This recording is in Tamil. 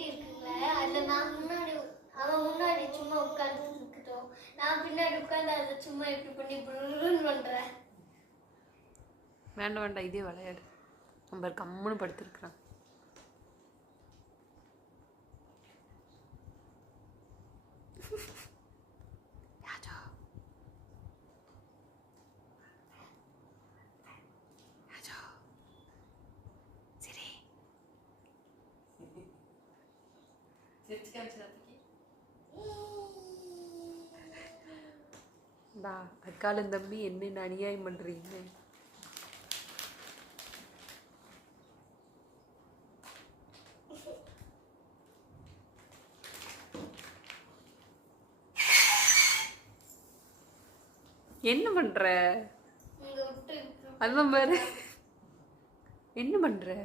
குட்டி இருக்குல்ல அதுல நான் முன்னாடி அவன் முன்னாடி சும்மா உட்கார்ந்து இருக்கட்டும், நான் பின்னாடி உட்கார்ந்து அதை சும்மா இப்படி பண்ணி இப்படி பண்றேன். வேண்டாம் வேண்டாம், இதே விளையாடு. நம்ம கம்முன்னு படுத்துருக்குறான். அக்காலும் தம்பி என்ன அநியாயம் பண்றீங்க? என்ன பண்ற? அதுதான் பாரு, என்ன பண்ற?